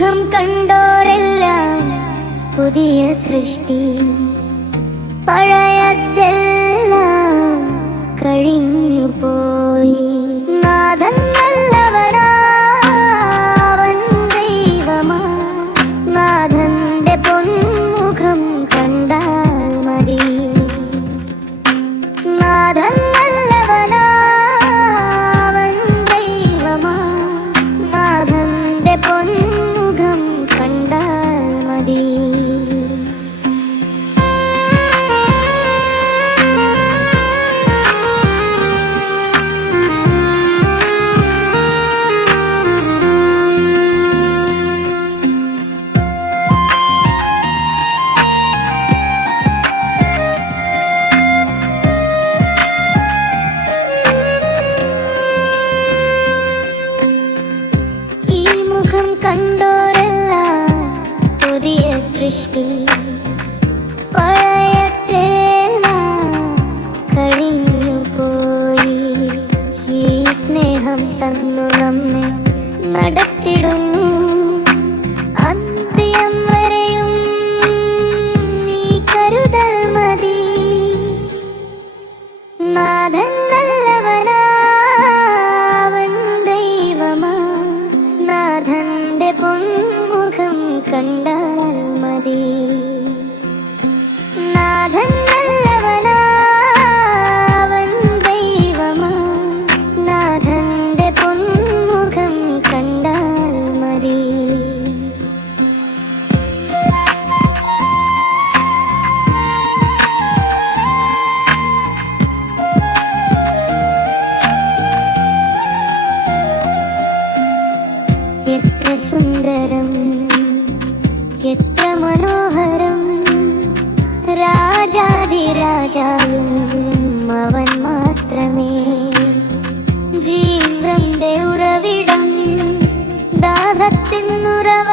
മുഖം കണ്ടോരെല്ലാം പുതിയ സൃഷ്ടി, പഴയതെല്ലാം കഴിഞ്ഞു പോയി. നാഥൻ നല്ലവനാവൻ ദൈവമാ, നാഥന്റെ പൊന്മുഖം കണ്ടാൽ മതി. നാഥൻ നല്ലവനാവൻ ദൈവമാ, നാഥന്റെ പൊന്മുഖം കണ്ടാൽ മതി. കണ്ടോരെല്ലാം പുതിയ സൃഷ്ടി, പഴയതെല്ലാം കഴിഞ്ഞു പോയി. ഈ സ്നേഹം തന്നു നമ്മെ നടത്തിടുന്നു അന്ത്യം വരെയും, നീ കരുതൽ മതി. നാഥൻ നല്ലവനാവൻ ദൈവമാ, നാഥന്റെ പൊന്മുഖം കണ്ടാൽ മതി. നാഥൻ നല്ലവനാവൻ ദൈവമാ, നാഥന്റെ പൊന്മുഖം കണ്ടാൽ മതി. എത്ര സുന്ദരം, എത്ര മനോഹരം, രാജാധിരാജായും അവൻ മാത്രമേ. ജീവന്റെ ഉറവിടം, ദാഹത്തിനുറവ